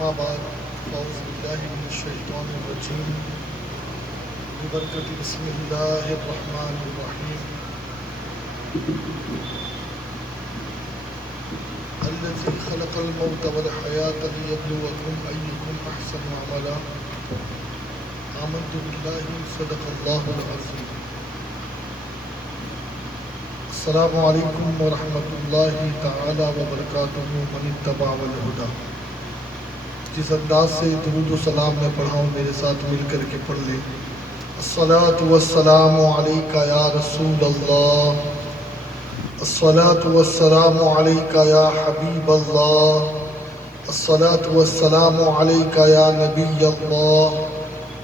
أما بعد أعوذ بالله من الشيطان الرجيم ببركة بسم الله الرحمن الرحيم الذي خلق الموت والحياة ليبلوكم أيكم أحسن عملا آمنت بالله صدق الله العظيم. السلام علیکم ورحمۃ اللہ تعالی وبرکاتہ. من اتبع الہدی. جس انداز سے درود و سلام میں پڑھاؤں میرے ساتھ مل کر کے پڑھ لے. الصلاۃ والسلام علیک یا رسول اللہ، الصلاۃ والسلام علیک یا حبیب اللہ، الصلاۃ والسلام علیک یا نبی اللہ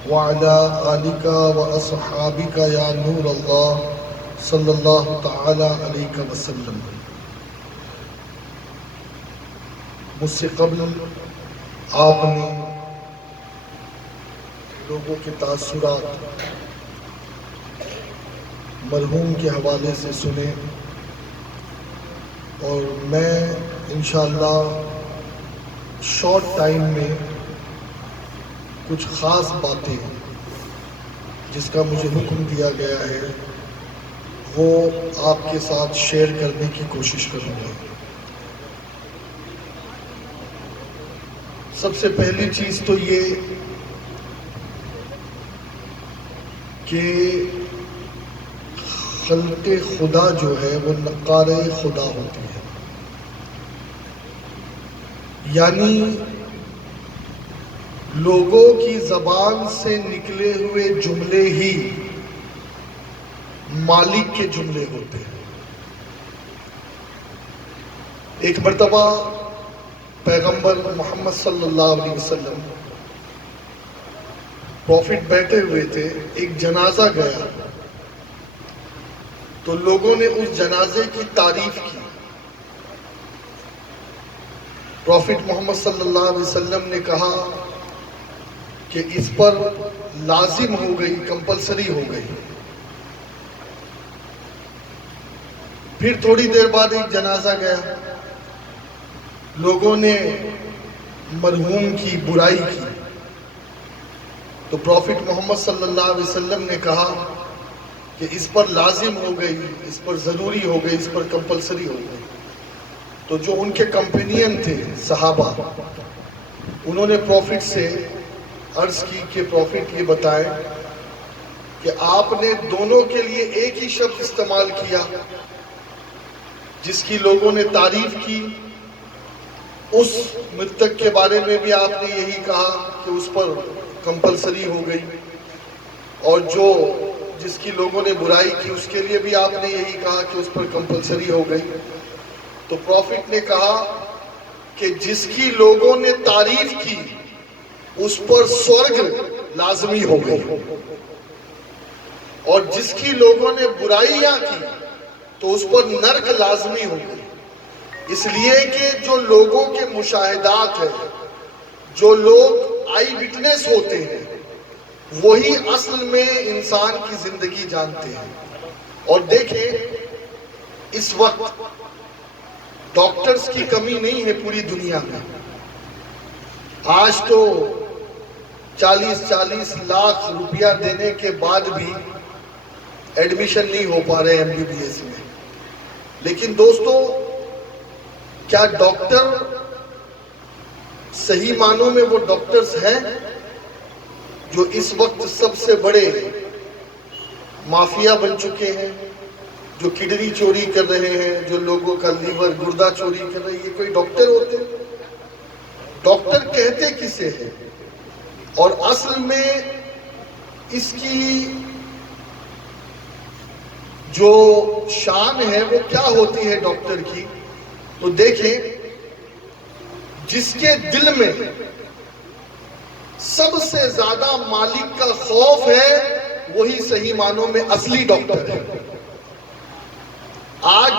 وعلی آلک واصحابک یا نور اللہ صلی اللہ تعالی علیہ وسلم. مجھ سے قبل آپ نے لوگوں کے تاثرات مرحوم کے حوالے سے سنے، اور میں انشاءاللہ شارٹ ٹائم میں کچھ خاص باتیں جس کا مجھے حکم دیا گیا ہے وہ آپ کے ساتھ شیئر کرنے کی کوشش کروں گا. سب سے پہلی چیز تو یہ کہ خلق خدا جو ہے وہ نقار خدا ہوتی ہے، یعنی لوگوں کی زبان سے نکلے ہوئے جملے ہی مالک کے جملے ہوتے ہیں. ایک مرتبہ پیغمبر محمد صلی اللہ علیہ وسلم پروفٹ بیٹھے ہوئے تھے، ایک جنازہ گیا تو لوگوں نے اس جنازے کی تعریف کی. پروفٹ محمد صلی اللہ علیہ وسلم نے کہا کہ اس پر لازم ہو گئی، کمپلسری ہو گئی. پھر تھوڑی دیر بعد ایک جنازہ گیا، لوگوں نے مرحوم کی برائی کی تو پروفٹ محمد صلی اللہ علیہ وسلم نے کہا کہ اس پر لازم ہو گئی، اس پر ضروری ہو گئی، اس پر کمپلسری ہو گئی. تو جو ان کے کمپینین تھے صحابہ، انہوں نے پروفٹ سے عرض کی کہ پروفٹ یہ بتائیں کہ آپ نے دونوں کے لیے ایک ہی شبد استعمال کیا جس کی لوگوں نے تعریف کی، اس مرتق کے بارے میں بھی آپ نے یہی کہا کہ اس پر کمپلسری ہو گئی، اور جس کی لوگوں نے برائی کی اس کے لیے بھی آپ نے یہی کہا کہ اس پر کمپلسری ہو گئی. تو پروفٹ نے کہا کہ جس کی لوگوں نے تعریف کی اس پر سورگ لازمی ہو گئی، اور جس کی لوگوں نے برائیاں کی تو اس پر نرک لازمی ہو گئی. اس لیے کہ جو لوگوں کے مشاہدات ہیں، جو لوگ آئی وٹنس ہوتے ہیں، وہی اصل میں انسان کی زندگی جانتے ہیں. اور دیکھیں اس وقت ڈاکٹرز کی کمی نہیں ہے پوری دنیا میں. آج تو 40 لاکھ روپیہ دینے کے بعد بھی ایڈمیشن نہیں ہو پا رہے MBBS میں. لیکن دوستو، کیا ڈاکٹر صحیح معنوں میں وہ ڈاکٹرز ہیں جو اس وقت سب سے بڑے مافیا بن چکے ہیں، جو کڈنی چوری کر رہے ہیں، جو لوگوں کا لیور گردہ چوری کر رہے ہیں؟ یہ کوئی ڈاکٹر ہوتے؟ ڈاکٹر کہتے کسے ہیں؟ اور اصل میں اس کی جو شان ہے وہ کیا ہوتی ہے ڈاکٹر کی؟ تو دیکھیں، جس کے دل میں سب سے زیادہ مالک کا خوف ہے وہی صحیح معنوں میں اصلی ڈاکٹر ہے. آج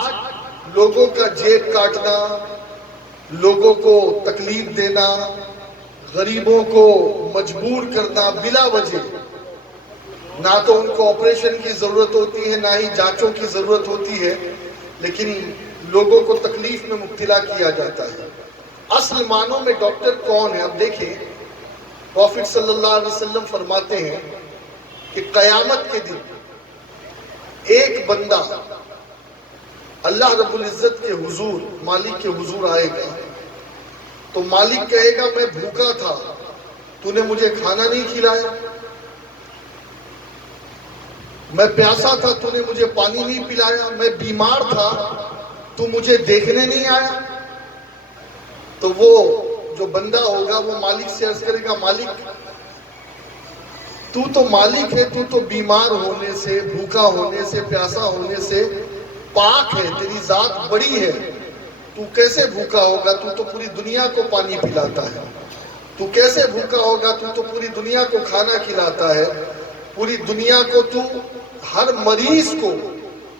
لوگوں کا جیب کاٹنا، لوگوں کو تکلیف دینا، غریبوں کو مجبور کرنا بلا وجہ، نہ تو ان کو آپریشن کی ضرورت ہوتی ہے نہ ہی جانچوں کی ضرورت ہوتی ہے، لیکن لوگوں کو تکلیف میں مبتلا کیا جاتا ہے. اصل معنوں میں ڈاکٹر کون ہے؟ اب دیکھیں، پروفٹ صلی اللہ علیہ وسلم فرماتے ہیں کہ قیامت کے دن ایک بندہ اللہ رب العزت کے حضور، مالک کے حضور آئے گا، تو مالک کہے گا میں بھوکا تھا، تو نے مجھے کھانا نہیں کھلایا، میں پیاسا تھا، تو نے مجھے پانی نہیں پلایا، میں بیمار تھا، تو مجھے دیکھنے نہیں آیا۔ تو وہ جو بندہ ہوگا وہ مالک سے عرض کرے گا، مالک تو مالک ہے، تو بیمار ہونے سے، بھوکا ہونے سے، پیاسا ہونے سے پاک ہے، تیری ذات بڑی ہے، تو کیسے بھوکا ہوگا؟ تو پوری دنیا کو پانی پلاتا ہے، تو کیسے بھوکا ہوگا؟ تو پوری دنیا کو کھانا کھلاتا ہے، پوری دنیا کو تو ہر مریض کو،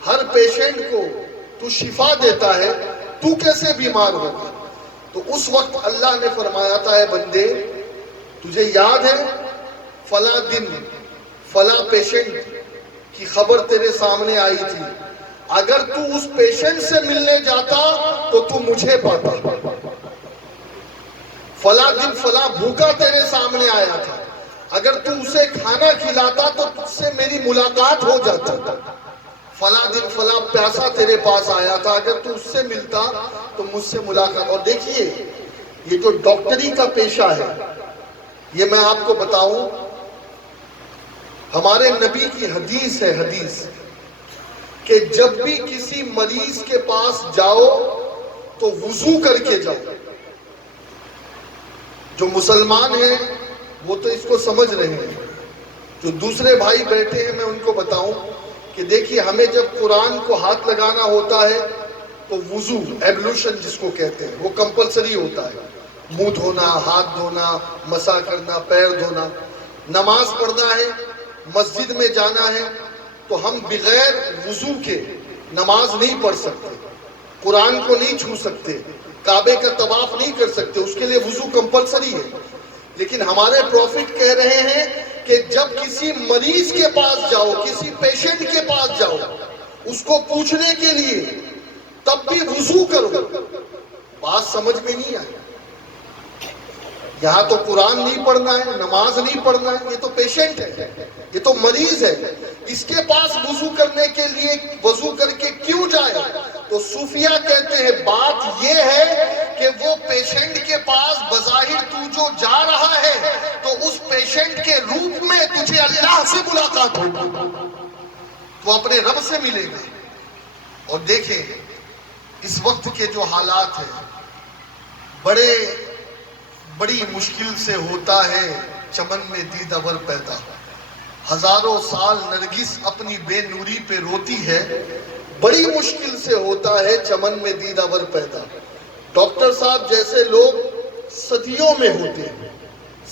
ہر پیشنٹ کو تو شفا دیتا ہے، تو کیسے بیمار ہوگا؟ تو اس وقت اللہ نے فرمایا تھا، اے بندے تجھے یاد ہے فلاں دن فلاں پیشنٹ کی خبر تیرے سامنے آئی تھی، اگر تو اس پیشنٹ سے ملنے جاتا تو تو مجھے پاتا، فلاں دن فلاں بھوکا تیرے سامنے آیا تھا، اگر تو اسے کھانا کھلاتا تو تجھ سے میری ملاقات ہو جاتا، فلاں دن فلاں پیاسا تیرے پاس آیا تھا، اگر تو اس سے ملتا تو مجھ سے ملاقات۔ اور دیکھیے یہ جو ڈاکٹری کا پیشہ ہے، یہ میں آپ کو بتاؤں، ہمارے نبی کی حدیث ہے، حدیث کہ جب بھی کسی مریض کے پاس جاؤ تو وضو کر کے جاؤ۔ جو مسلمان ہیں وہ تو اس کو سمجھ رہے ہیں، جو دوسرے بھائی بیٹھے ہیں میں ان کو بتاؤں کہ دیکھیے ہمیں جب قرآن کو ہاتھ لگانا ہوتا ہے تو وضو، ایبلوشن جس کو کہتے ہیں، وہ کمپلسری ہوتا ہے، منہ دھونا، ہاتھ دھونا، مسح کرنا، پیر دھونا۔ نماز پڑھنا ہے، مسجد میں جانا ہے تو ہم بغیر وضو کے نماز نہیں پڑھ سکتے، قرآن کو نہیں چھو سکتے، کعبے کا طواف نہیں کر سکتے، اس کے لیے وضو کمپلسری ہے۔ لیکن ہمارے پروفٹ کہہ رہے ہیں کہ جب کسی مریض کے پاس جاؤ، کسی پیشنٹ کے پاس جاؤ، اس کو پوچھنے کے لیے، تب بھی وضو کرو۔ بات سمجھ میں نہیں آئی؟ یہاں تو قرآن نہیں پڑھنا ہے، نماز نہیں پڑھنا ہے، یہ تو پیشنٹ ہے، یہ تو مریض ہے، اس کے پاس وضو کرنے کے لیے وضو کر کے کیوں جائے؟ تو صوفیہ کہتے ہیں بات یہ ہے کہ وہ پیشنٹ کے پاس بظاہر تو جو جا رہا ہے تو اس پیشنٹ کے روپ میں تجھے اللہ سے ملاقات ہوگی، تو اپنے رب سے ملے گا۔ اور دیکھیں اس وقت کے جو حالات ہیں، بڑی مشکل سے ہوتا ہے چمن میں دیدہ ور پیدا، ہزاروں سال نرگس اپنی بے نوری پہ روتی ہے، بڑی مشکل سے ہوتا ہے چمن میں دیدہ ور پیدا۔ ڈاکٹر صاحب جیسے لوگ صدیوں میں ہوتے ہیں،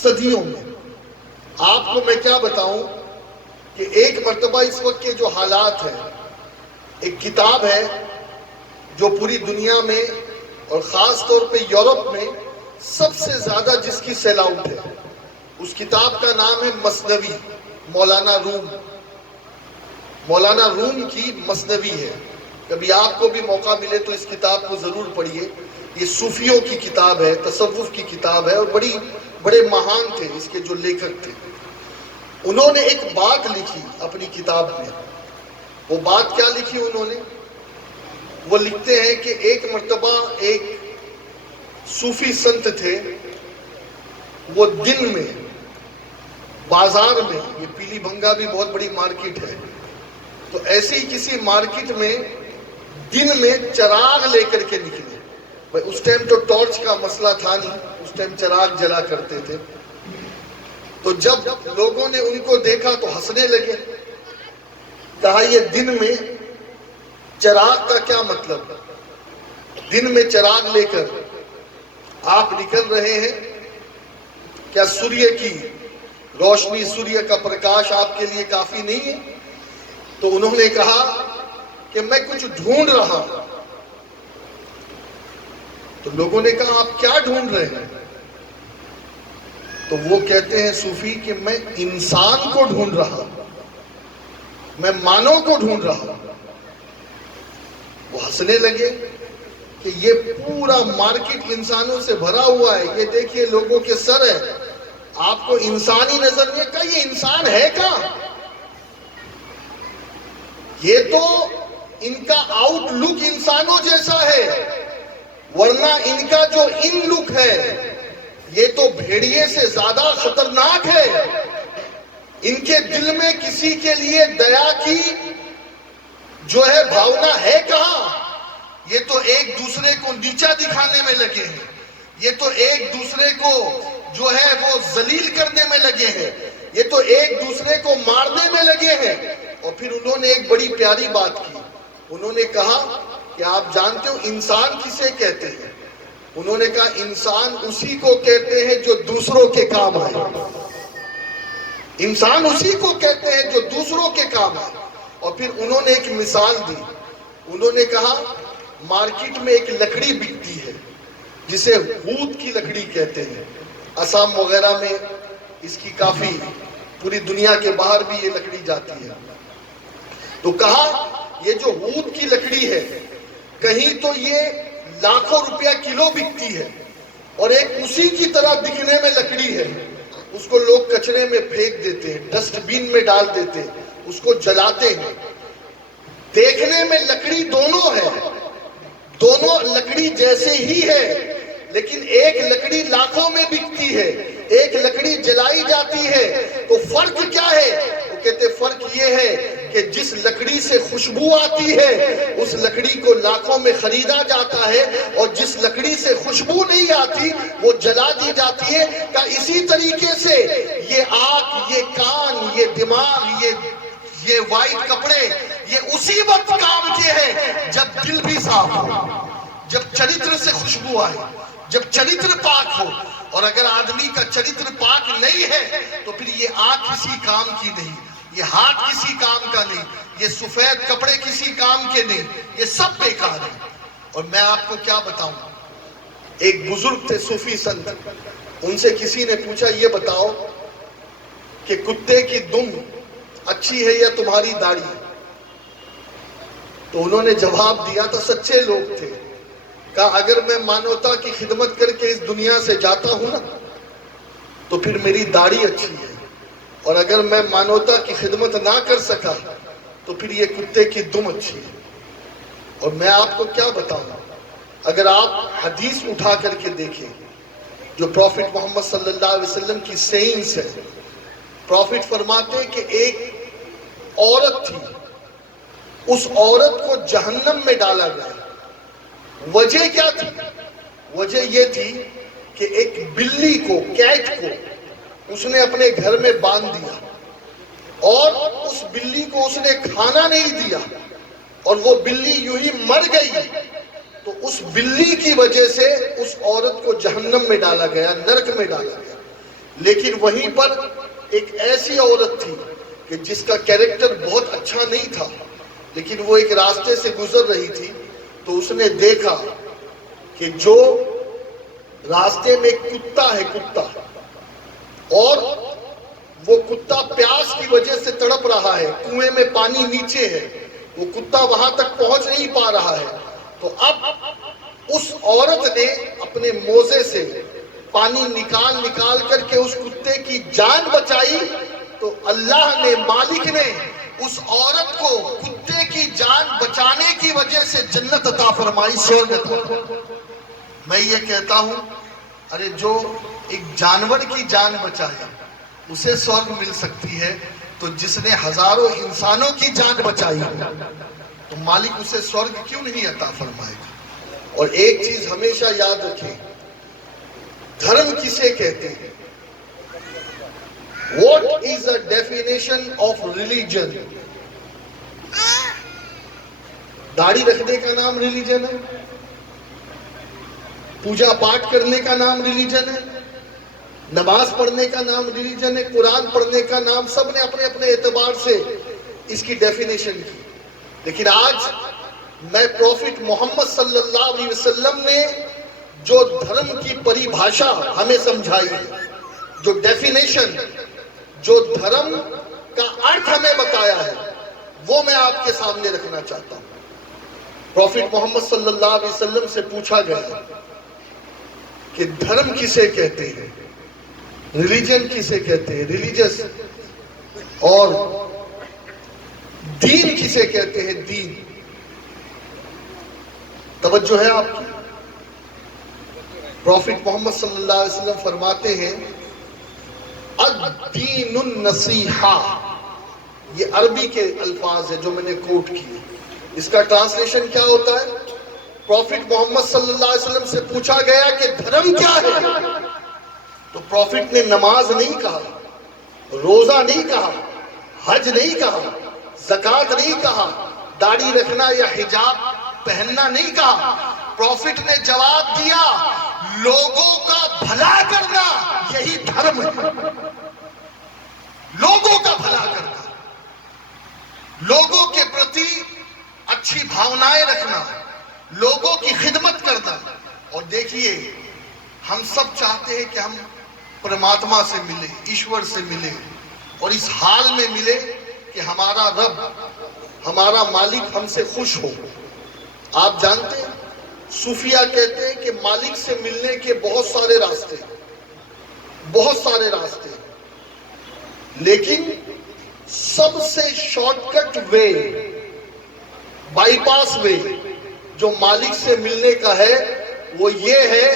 صدیوں میں۔ آپ کو میں کیا بتاؤں کہ ایک مرتبہ اس وقت کے جو حالات ہیں، ایک کتاب ہے جو پوری دنیا میں اور خاص طور پہ یورپ میں سب سے زیادہ جس کی سیل آؤٹ ہے، اس کتاب کا نام ہے مثنوی، مولانا روم کی مثنوی ہے۔ کبھی آپ کو بھی موقع ملے تو اس کتاب کو ضرور پڑھیے، یہ صوفیوں کی کتاب ہے، تصوف کی کتاب ہے، اور بڑے مہان تھے اس کے جو لیکھک تھے۔ انہوں نے ایک بات لکھی اپنی کتاب میں، وہ بات کیا لکھی انہوں نے؟ وہ لکھتے ہیں کہ ایک مرتبہ ایک صوفی سنت تھے، وہ دن میں بازار میں، یہ پیلی بھنگا بھی بہت بڑی مارکیٹ ہے، تو ایسی کسی مارکیٹ میں دن میں چراغ لے کر کے نکلے۔ اس ٹائم تو ٹارچ کا مسئلہ تھا نہیں، اس ٹائم چراغ جلا کرتے تھے۔ تو جب لوگوں نے ان کو دیکھا تو ہنسنے لگے، کہا یہ دن میں چراغ کا کیا مطلب؟ دن میں چراغ لے کر آپ نکل رہے ہیں، کیا سوریہ کی روشنی، سوریہ کا پرکاش آپ کے لیے کافی نہیں ہے؟ تو انہوں نے کہا کہ میں کچھ ڈھونڈ رہا ہوں۔ تو لوگوں نے کہا آپ کیا ڈھونڈ رہے ہیں؟ تو وہ کہتے ہیں صوفی کہ میں انسان کو ڈھونڈ رہا ہوں، میں مانو کو ڈھونڈ رہا ہوں۔ وہ ہنسنے لگے کہ کہ یہ پورا مارکیٹ انسانوں سے بھرا ہوا ہے، یہ دیکھیے لوگوں کے سر ہے، آپ کو انسانی نظر نہیں کا، یہ انسان ہے کہاں؟ یہ تو ان کا آؤٹ لک انسانوں جیسا ہے، ورنہ ان کا جو ان لک ہے یہ تو بھیڑیے سے زیادہ خطرناک ہے۔ ان کے دل میں کسی کے لیے دیا کی جو ہے بھاونا ہے کہاں؟ یہ تو ایک دوسرے کو نیچا دکھانے میں لگے ہیں، یہ تو ایک دوسرے کو جو ہے وہ ذلیل کرنے میں لگے ہیں، یہ تو ایک دوسرے کو مارنے میں لگے ہیں۔ اور پھر انہوں نے ایک بڑی پیاری بات کی، انہوں نے کہا کہ آپ جانتے ہو انسان کسے کہتے ہیں؟ انہوں نے کہا انسان اسی کو کہتے ہیں جو دوسروں کے کام آئے، انسان اسی کو کہتے ہیں جو دوسروں کے کام آئے۔ اور پھر انہوں نے ایک مثال دی، انہوں نے کہا مارکیٹ میں ایک لکڑی بکتی ہے جسے ہود کی لکڑی کہتے ہیں، آسام وغیرہ میں اس کی کافی، پوری دنیا کے باہر بھی یہ لکڑی جاتی ہے۔ تو کہا یہ جو ہود کی لکڑی ہے کہیں تو یہ لاکھوں روپیہ کلو بکتی ہے، اور ایک اسی کی طرح دکھنے میں لکڑی ہے، اس کو لوگ کچرے میں پھینک دیتے ہیں، ڈسٹ بین میں ڈال دیتے ہیں، اس کو جلاتے ہیں۔ دیکھنے میں لکڑی دونوں ہے، دونوں لکڑی جیسے ہی ہے، لیکن ایک لکڑی لاکھوں میں بکتی ہے، ایک لکڑی جلائی جاتی ہے۔ تو فرق کیا ہے؟ وہ کہتے فرق یہ ہے کہ جس لکڑی سے خوشبو آتی ہے اس لکڑی کو لاکھوں میں خریدا جاتا ہے، اور جس لکڑی سے خوشبو نہیں آتی وہ جلا دی جاتی ہے۔ کہ اسی طریقے سے یہ آنکھ، یہ کان، یہ دماغ، یہ وائٹ کپڑے، یہ اسی وقت کام کے ہیں جب دل بھی صاف ہو، جب چرتر سے خوشبو آئے، جب چرتر پاک ہو۔ اور اگر آدمی کا چرتر پاک نہیں ہے تو پھر یہ آنکھ کسی کام کی نہیں، یہ ہاتھ کسی کام کا نہیں، یہ سفید کپڑے کسی کام کے نہیں، یہ سب بیکار ہے۔ اور میں آپ کو کیا بتاؤں، ایک بزرگ تھے صوفی سنت، ان سے کسی نے پوچھا یہ بتاؤ کہ کتے کی دم اچھی ہے یا تمہاری داڑھی؟ تو انہوں نے جواب دیا تھا، سچے لوگ تھے، کہا اگر میں مانوتا کی خدمت کر کے اس دنیا سے جاتا ہوں نا تو پھر میری داڑھی اچھی ہے، اور اگر میں مانوتا کی خدمت نہ کر سکا تو پھر یہ کتے کی دم اچھی ہے۔ اور میں آپ کو کیا بتاؤں، اگر آپ حدیث اٹھا کر کے دیکھیں جو پروفٹ محمد صلی اللہ علیہ وسلم کی سینس ہے، پروفٹ فرماتے کہ ایک عورت تھی، اس عورت کو جہنم میں ڈالا گیا۔ وجہ کیا تھی؟ وجہ یہ تھی کہ ایک بلی کو، کیٹ کو اس نے اپنے گھر میں باندھ دیا، اور اس بلی کو اس نے کھانا نہیں دیا، اور وہ بلی یوں ہی مر گئی۔ تو اس بلی کی وجہ سے اس عورت کو جہنم میں ڈالا گیا، نرک میں ڈالا گیا۔ لیکن وہیں پر ایک ایسی عورت تھی کہ جس کا کیریکٹر بہت اچھا نہیں تھا، لیکن وہ ایک راستے سے گزر رہی تھی، تو اس نے دیکھا کہ جو راستے میں ایک کتا ہے، کتا، اور وہ کتا پیاس کی وجہ سے تڑپ رہا ہے، کنویں میں پانی نیچے ہے، وہ کتا وہاں تک پہنچ نہیں پا رہا ہے۔ تو اب اس عورت نے اپنے موزے سے پانی نکال کر کے اس کتے کی جان بچائی، تو اللہ نے، مالک نے اس عورت کو کتے کی جان بچانے کی وجہ سے جنت عطا فرمائی، سورگ عطا فرمائی۔ میں یہ کہتا ہوں، ارے جو ایک جانور کی جان بچائے اسے سورگ مل سکتی ہے، تو جس نے ہزاروں انسانوں کی جان بچائی تو مالک اسے سورگ کیوں نہیں عطا فرمائے گا؟ اور ایک چیز ہمیشہ یاد رکھیں، دھرم کسے کہتے ہیں؟ What is the definition of religion? داڑھی رکھنے کا نام ریلیجن ہے، پوجا پاٹ کرنے کا نام ریلیجن ہے، نماز پڑھنے کا نام ریلیجن ہے، قرآن پڑھنے کا نام، سب نے اپنے اپنے اعتبار سے اس کی ڈیفینیشن کی۔ لیکن آج میں پروفٹ محمد صلی اللہ علیہ وسلم نے جو دھرم کی پریبھاشا ہمیں سمجھائی ہے، جو ڈیفینیشن، جو دھرم کا ارتھ ہمیں بتایا ہے، وہ میں آپ کے سامنے رکھنا چاہتا ہوں۔ پروفٹ محمد صلی اللہ علیہ وسلم سے پوچھا گیا کہ دھرم کسے کہتے ہیں، ریلیجن کسے کہتے ہیں، ریلیجس، اور دین کسے کہتے ہیں، دین. توجہ ہے آپ کی؟ پروفٹ محمد صلی اللہ علیہ وسلم فرماتے ہیں الدین النصیحہ. یہ عربی کے الفاظ ہیں جو میں نے کوٹ کیے. اس کا ٹرانسلیشن کیا ہوتا ہے؟ پروفٹ محمد صلی اللہ علیہ وسلم سے پوچھا گیا کہ دھرم کیا ہے، تو پروفٹ نے نماز نہیں کہا، روزہ نہیں کہا، حج نہیں کہا، زکوٰۃ نہیں کہا، داڑھی رکھنا یا حجاب پہننا نہیں کہا. پروفٹ نے جواب دیا لوگوں کا بھلا کرنا یہی دھرم ہے. لوگوں کا بھلا کرنا، لوگوں کے پرتی اچھی بھاونائیں رکھنا، لوگوں کی خدمت کرنا. اور دیکھیے ہم سب چاہتے ہیں کہ ہم پرماتما سے ملے، ایشور سے ملے، اور اس حال میں ملے کہ ہمارا رب، ہمارا مالک ہم سے خوش ہو. آپ جانتے ہیں صوفیہ کہتے ہیں کہ مالک سے ملنے کے بہت سارے راستے، بہت سارے راستے، لیکن سب سے شارٹ کٹ وے، بائی پاس وے جو مالک سے ملنے کا ہے وہ یہ ہے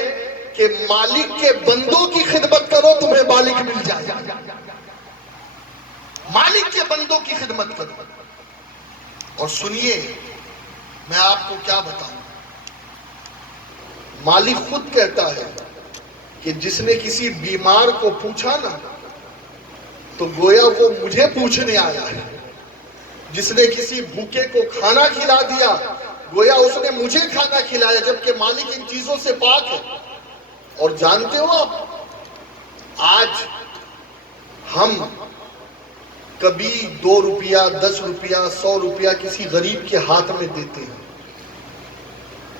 کہ مالک کے بندوں کی خدمت کرو، تمہیں مالک مل جائے. مالک کے بندوں کی خدمت کرو. اور سنیے میں آپ کو کیا بتاؤں، مالک خود کہتا ہے کہ جس نے کسی بیمار کو پوچھا نا تو گویا وہ مجھے پوچھنے آیا ہے. جس نے کسی بھوکے کو کھانا کھلا دیا گویا اس نے مجھے کھانا کھلایا، جبکہ مالک ان چیزوں سے پاک ہے. اور جانتے ہو آپ آج ہم کبھی 2 روپیہ 10 روپیہ 100 روپیہ کسی غریب کے ہاتھ میں دیتے ہیں.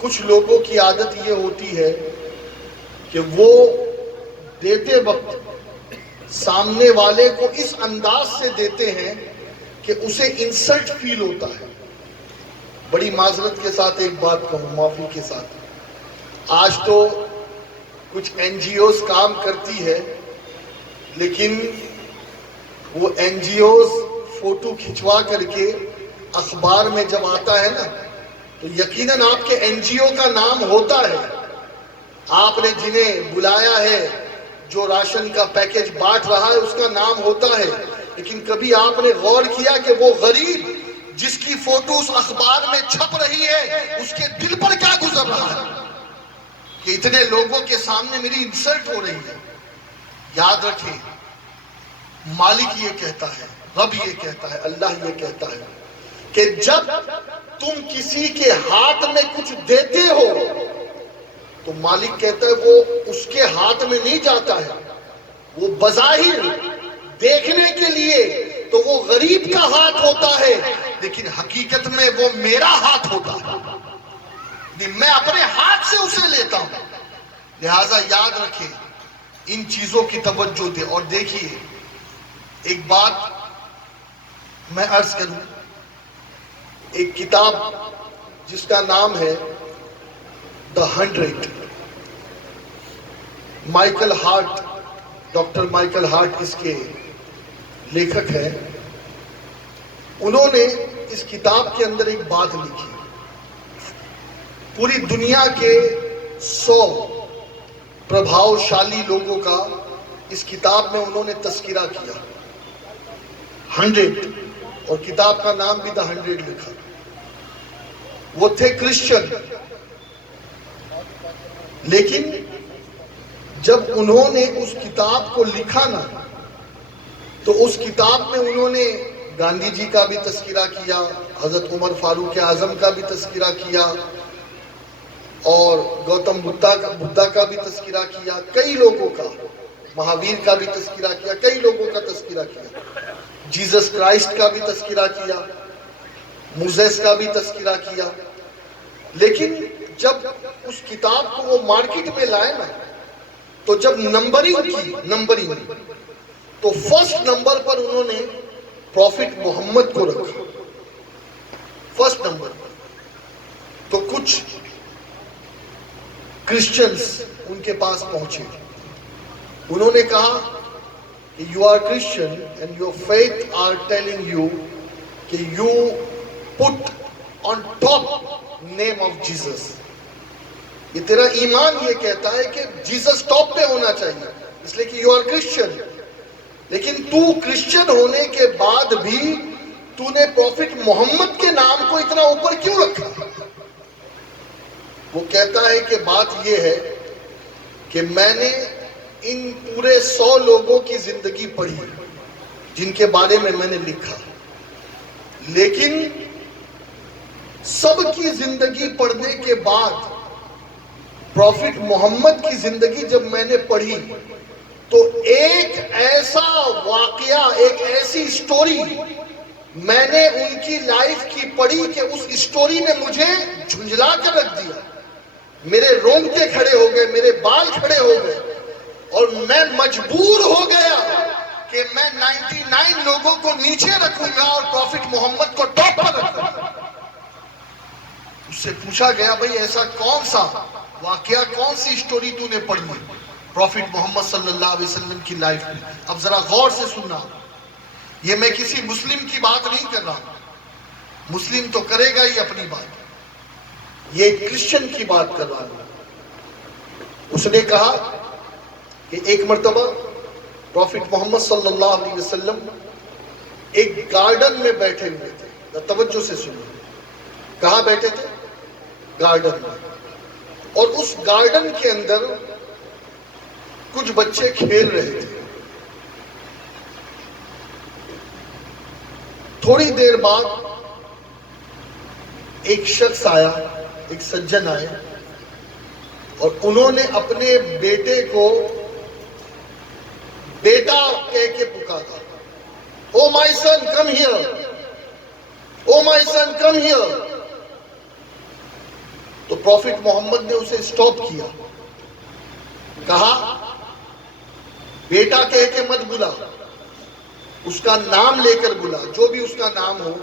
کچھ لوگوں کی عادت یہ ہوتی ہے کہ وہ دیتے وقت سامنے والے کو اس انداز سے دیتے ہیں کہ اسے انسلٹ فیل ہوتا ہے. بڑی معذرت کے ساتھ ایک بات کہوں، معافی کے ساتھ، آج تو کچھ این جی اوز کام کرتی ہے لیکن وہ این جی اوز فوٹو کھنچوا کر کے اخبار میں جب آتا ہے نا تو یقیناً آپ کے این جی او کا نام ہوتا ہے، آپ نے جنہیں بلایا ہے، جو راشن کا پیکج بانٹ رہا ہے اس کا نام ہوتا ہے. لیکن کبھی آپ نے غور کیا کہ وہ غریب جس کی فوٹو اس اخبار میں چھپ رہی ہے اس کے دل پر کیا گزر رہا ہے کہ اتنے لوگوں کے سامنے میری انسلٹ ہو رہی ہے. یاد رکھیں مالک یہ کہتا ہے، رب یہ کہتا ہے، اللہ یہ کہتا ہے کہ جب تم کسی کے ہاتھ میں کچھ دیتے ہو تو مالک کہتا ہے وہ اس کے ہاتھ میں نہیں جاتا ہے، وہ بظاہر دیکھنے کے لیے تو وہ غریب کا ہاتھ ہوتا ہے لیکن حقیقت میں وہ میرا ہاتھ ہوتا ہے، میں اپنے ہاتھ سے اسے لیتا ہوں. لہٰذا یاد رکھیں ان چیزوں کی توجہ دے. اور دیکھیے ایک بات میں عرض کروں، ایک کتاب جس کا نام ہے The 100، Michael Hart, doctor Michael Hart اس کے لیکھک ہیں. انہوں نے اس کتاب کے اندر ایک بات لکھی، پوری دنیا کے 100 پربھاؤ شالی لوگوں کا اس کتاب میں انہوں نے تذکرہ کیا، 100، اور کتاب کا نام بھی The 100 لکھا. وہ تھے کرسچن، لیکن جب انہوں نے اس کتاب کو لکھا نا تو اس کتاب میں انہوں نے گاندھی جی کا بھی تذکرہ کیا، حضرت عمر فاروق اعظم کا بھی تذکرہ کیا، اور گوتم بدھا کا بھی تذکرہ کیا، کئی لوگوں کا، مہاویر کا بھی تذکرہ کیا، کئی لوگوں کا تذکرہ کیا، جیزس کرائسٹ کا بھی تذکرہ کیا، موزیس کا بھی تذکرہ کیا. لیکن جب اس کتاب کو وہ مارکیٹ میں لائے نا تو جب نمبرنگ تو فرسٹ نمبر پر انہوں نے پروفٹ محمد کو رکھا، فرسٹ نمبر پر. تو کچھ کرسچنز ان کے پاس پہنچے. انہوں نے کہا کہ you are Christian and your faith are telling you کہ you put on top name of Jesus. یہ تیرا ایمان یہ کہتا ہے کہ جیسس ٹاپ پہ ہونا چاہیے اس لیے کہ یو آر کرسچن. لیکن تو کرسچن ہونے کے بعد بھی تو نے پروفٹ محمد کے نام کو اتنا اوپر کیوں رکھا؟ وہ کہتا ہے کہ بات یہ ہے کہ میں نے ان پورے 100 لوگوں کی زندگی پڑھی جن کے بارے میں نے لکھا، لیکن سب کی زندگی پڑھنے کے بعد پروفٹ محمد کی زندگی جب میں نے پڑھی تو ایک ایسا واقعہ، ایک ایسی سٹوری میں نے ان کی لائف کی پڑھی کہ اس سٹوری نے مجھے جھنجلا کر رکھ دیا. میرے رونگٹے کھڑے ہو گئے، میرے بال کھڑے ہو گئے، اور میں مجبور ہو گیا کہ میں 99 لوگوں کو نیچے رکھوں گا اور پروفٹ محمد کو ٹاپ پر رکھوں گا. اس سے پوچھا گیا بھئی ایسا کون سا واقعہ، کون سی سٹوری تو نے پڑھی ہے پروفٹ محمد صلی اللہ علیہ وسلم کی لائف میں؟ اب ذرا غور سے سننا، یہ میں کسی مسلم کی بات نہیں کر رہا، مسلم تو کرے گا ہی اپنی بات، یہ ایک کرسچن کی بات کر رہا ہوں. اس نے کہا کہ ایک مرتبہ پروفٹ محمد صلی اللہ علیہ وسلم ایک گارڈن میں بیٹھے ہوئے تھے. توجہ سے سنو، کہاں بیٹھے تھے؟ گارڈن میں. اور اس گارڈن کے اندر کچھ بچے کھیل رہے تھے. تھوڑی دیر بعد ایک شخص آیا، ایک سجن آئے، اور انہوں نے اپنے بیٹے کو بیٹا کہہ کے پکارا. Oh my son come here, oh my son come here. تو پروفٹ محمد نے اسے سٹاپ کیا، کہا بیٹا کہہ کے مت بلا، اس کا نام لے کر بلا، جو بھی اس کا نام ہو،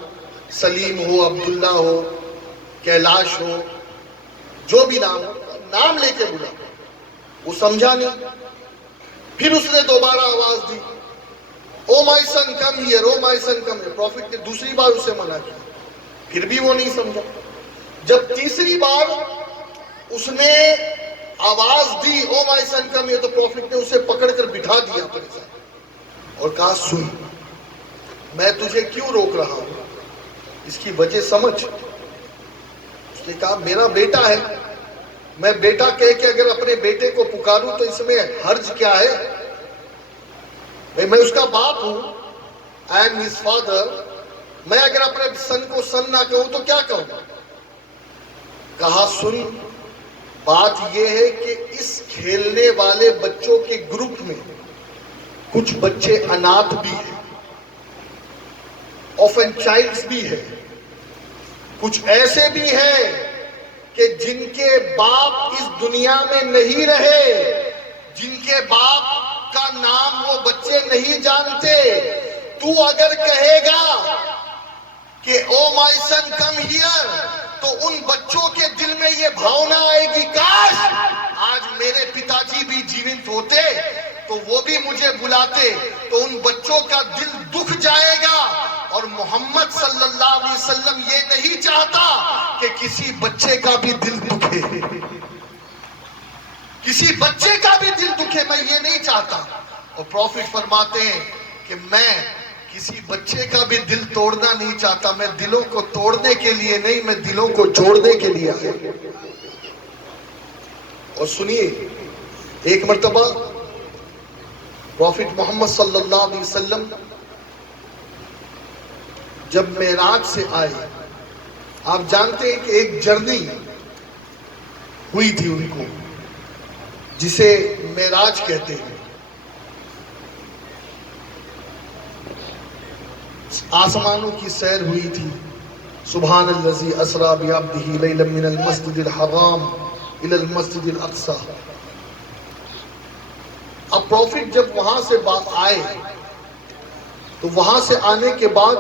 سلیم ہو، عبداللہ ہو، کیلاش ہو، جو بھی نام ہو، نام لے کے بلا. وہ سمجھا نہیں. پھر اس نے دوبارہ آواز دی، oh my son come here, oh my son come here. Prophet نے دوسری بار اسے منع کیا، پھر بھی وہ نہیں سمجھا. جب تیسری بار اس نے آواز دی oh my son come here, تو پروفٹ نے اسے پکڑ کر بٹھا دیا اپنے ساتھ اور کہا سن، میں تجھے کیوں روک رہا ہوں، اس کی وجہ سمجھ. اس نے کہا میرا بیٹا ہے، میں بیٹا کہہ کے اگر اپنے بیٹے کو پکاروں تو اس میں حرج کیا ہے؟ میں اس کا باپ ہوں، I am his father. میں اگر اپنے سن کو سن نہ کہوں تو کیا کہوں؟ کہا سن، بات یہ ہے کہ اس کھیلنے والے بچوں کے گروپ میں کچھ بچے اناتھ بھی ہیں، orphan childs بھی ہیں، کچھ ایسے بھی ہیں کہ جن کے باپ اس دنیا میں نہیں رہے، جن کے باپ کا نام وہ بچے نہیں جانتے. تو اگر کہے گا کہ او مائی سن کم ہیئر تو ان بچوں کے دل میں یہ بھاونا آئے گی کاش آج میرے پتا جی بھی جیونت ہوتے تو وہ بھی مجھے بلاتے. تو ان بچوں کا دل دکھ جائے گا. اور محمد صلی اللہ علیہ وسلم یہ نہیں چاہتا کہ کسی بچے کا بھی دل دکھے، کسی بچے کا بھی دل دکھے، میں یہ نہیں چاہتا. اور پروفٹ فرماتے ہیں کہ میں کسی بچے کا بھی دل توڑنا نہیں چاہتا. میں دلوں کو توڑنے کے لیے نہیں، میں دلوں کو جوڑنے کے لیے آیا. اور سنیے، ایک مرتبہ پروفٹ محمد صلی اللہ علیہ وسلم جب معراج سے آئے، آپ جانتے ہیں کہ ایک جرنی ہوئی تھی ان کو جسے معراج کہتے ہیں. آسمانوں کی سیر ہوئی تھی. سبحان الذی اسری بعبدہ لیلا من المسجد الحرام الی المسجد الاقصی. اب پروفٹ جب وہاں سے آئے تو وہاں سے آنے کے بعد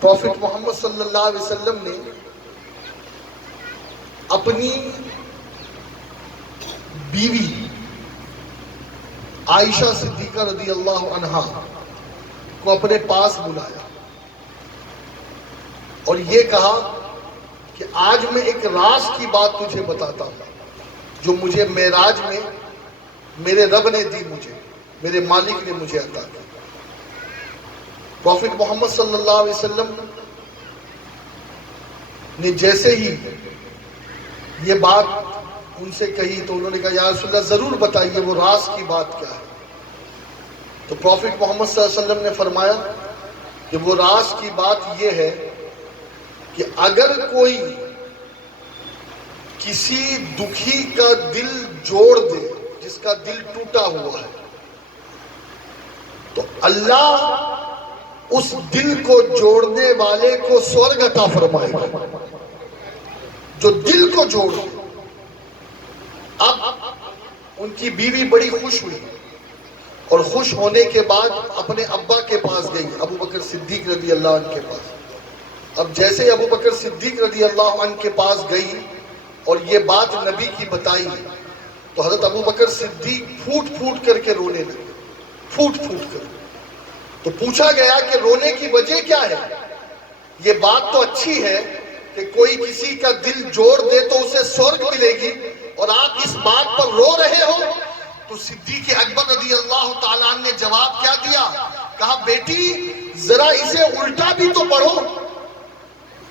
پروفٹ محمد صلی اللہ علیہ وسلم نے اپنی بیوی عائشہ صدیقہ رضی اللہ عنہا کو اپنے پاس بلایا اور یہ کہا کہ آج میں ایک راز کی بات تجھے بتاتا ہوں جو مجھے معراج میں میرے رب نے دی، مجھے میرے مالک نے مجھے عطا کی۔ پروفٹ محمد صلی اللہ علیہ وسلم نے جیسے ہی یہ بات ان سے کہی تو انہوں نے کہا یا رسول اللہ ضرور بتائیے وہ راز کی بات کیا ہے۔ تو پروفٹ محمد صلی اللہ علیہ وسلم نے فرمایا کہ وہ راز کی بات یہ ہے کہ اگر کوئی کسی دکھی کا دل جوڑ دے، جس کا دل ٹوٹا ہوا ہے، تو اللہ اس دل کو جوڑنے والے کو سورگ عطا فرمائے گا، جو دل کو جوڑ دے۔ اب ان کی بیوی بڑی خوش ہوئی اور خوش ہونے کے بعد اپنے ابا کے پاس گئی، ابو بکر صدیق رضی اللہ عنہ کے پاس۔ اب جیسے ابو بکر صدیق رضی اللہ عنہ کے پاس گئی اور یہ بات نبی کی بتائی تو حضرت ابو بکر صدیق پھوٹ پھوٹ کر کے رونے لگے، پھوٹ پھوٹ کر۔ تو پوچھا گیا کہ رونے کی وجہ کیا ہے؟ یہ بات تو اچھی ہے کہ کوئی کسی کا دل جوڑ دے تو اسے سورگ ملے گی، اور آپ اس بات پر رو رہے ہو؟ تو صدیق اکبر رضی اللہ تعالیٰ عنہ نے جواب کیا دیا؟ کہا بیٹی ذرا اسے الٹا بھی تو پڑھو،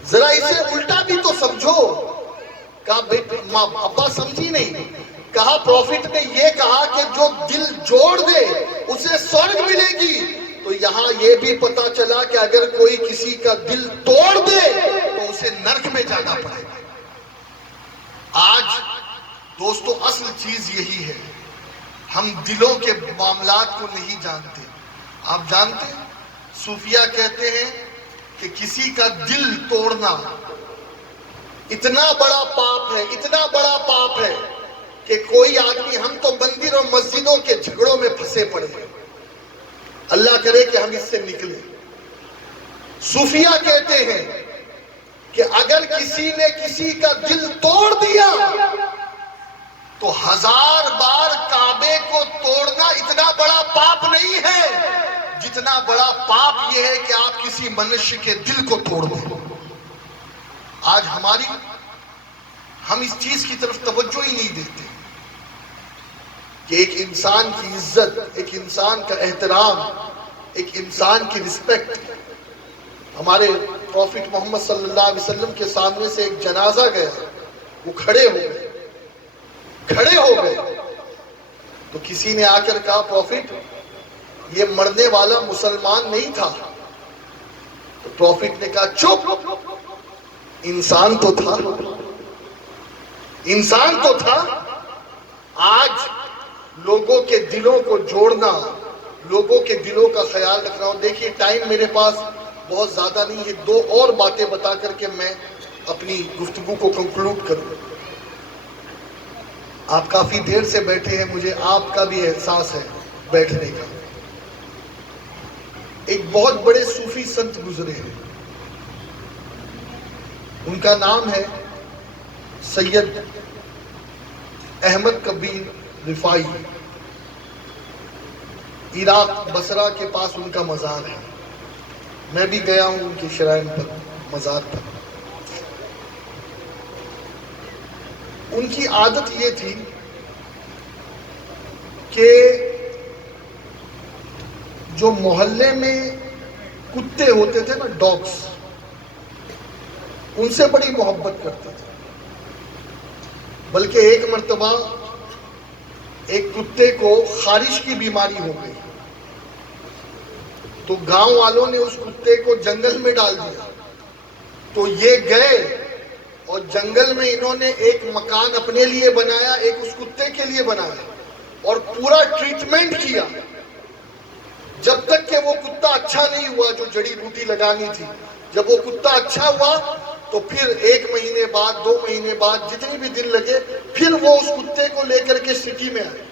ذرا اسے الٹا بھی تو سمجھو۔ کہا بیٹی ابا سمجھی نہیں۔ کہا پروفٹ نے یہ کہا کہ جو دل جوڑ دے اسے سورگ ملے گی، تو یہاں یہ بھی پتا چلا کہ اگر کوئی کسی کا دل توڑ دے تو اسے نرک میں جانا پڑے گا۔ آج دوستو اصل چیز یہی ہے، ہم دلوں کے معاملات کو نہیں جانتے۔ آپ جانتے ہیں صوفیہ کہتے ہیں کہ کسی کا دل توڑنا اتنا بڑا پاپ ہے، اتنا بڑا پاپ ہے کہ کوئی آدمی، ہم تو مندر اور مسجدوں کے جھگڑوں میں پھنسے پڑے ہیں، اللہ کرے کہ ہم اس سے نکلیں۔ صوفیہ کہتے ہیں کہ اگر کسی نے کسی کا دل توڑ دیا تو 1000 بار کعبے کو توڑنا اتنا بڑا پاپ نہیں ہے جتنا بڑا پاپ یہ ہے کہ آپ کسی منشیہ کے دل کو توڑ دیں۔ آج ہم اس چیز کی طرف توجہ ہی نہیں دیتے کہ ایک انسان کی عزت، ایک انسان کا احترام، ایک انسان کی رسپیکٹ۔ ہمارے پروفٹ محمد صلی اللہ علیہ وسلم کے سامنے سے ایک جنازہ گیا، وہ کھڑے ہو گئے تو کسی نے آ کر کہا پروفٹ یہ مرنے والا مسلمان نہیں تھا؟ تو پروفٹ نے کہا چپ، انسان تو تھا، انسان تو تھا۔ آج لوگوں کے دلوں کو جوڑنا، لوگوں کے دلوں کا خیال رکھنا۔ اور دیکھیے ٹائم میرے پاس بہت زیادہ نہیں ہے، 2 اور باتیں بتا کر کے میں اپنی گفتگو کو کنکلوڈ کروں۔ آپ کافی دیر سے بیٹھے ہیں، مجھے آپ کا بھی احساس ہے بیٹھنے کا۔ ایک بہت بڑے صوفی سنت گزرے ہیں، ان کا نام ہے سید احمد کبیر رفاعی۔ عراق بصرہ کے پاس ان کا مزار ہے، میں بھی گیا ہوں ان کی شرائن پر، مزار پر۔ ان کی عادت یہ تھی کہ جو محلے میں کتے ہوتے تھے نا، ڈاگس، ان سے بڑی محبت کرتے تھے۔ بلکہ ایک مرتبہ ایک کتے کو خارش کی بیماری ہو گئی تو گاؤں والوں نے اس کتے کو جنگل میں ڈال دیا۔ تو یہ گئے اور جنگل میں انہوں نے ایک مکان اپنے لیے بنایا، ایک اس کتے کے لیے بنایا، اور پورا ٹریٹمنٹ کیا جب تک کہ وہ کتا اچھا نہیں ہوا جو جڑی بوٹی لگانی تھی۔ جب وہ کتا اچھا ہوا تو پھر 1 مہینے بعد، 2 مہینے بعد، جتنی بھی دن لگے، پھر وہ اس کتے کو لے کر کے سٹی میں آئے۔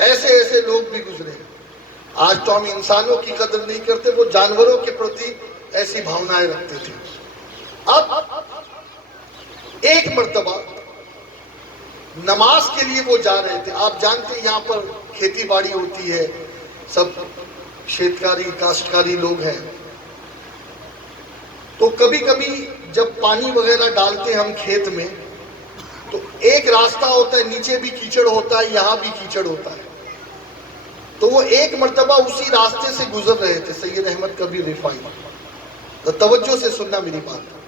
ایسے لوگ بھی گزرے۔ آج تو ہم انسانوں کی قدر نہیں کرتے، وہ جانوروں کے پرتی ایسی بھاونائیں رکھتے تھے۔ اب ایک مرتبہ نماز کے لیے وہ جا رہے تھے. آپ جانتے ہیں یہاں پر کھیتی باڑی ہوتی ہے, سب شیتکاری کاشتکاری لوگ ہیں, تو کبھی کبھی جب پانی وغیرہ ڈالتے ہیں ہم کھیت میں تو ایک راستہ ہوتا ہے, نیچے بھی کیچڑ ہوتا ہے, یہاں بھی کیچڑ ہوتا ہے. تو وہ ایک مرتبہ اسی راستے سے گزر رہے تھے, سید احمد کبیر رفاعی. توجہ سے سننا میری بات.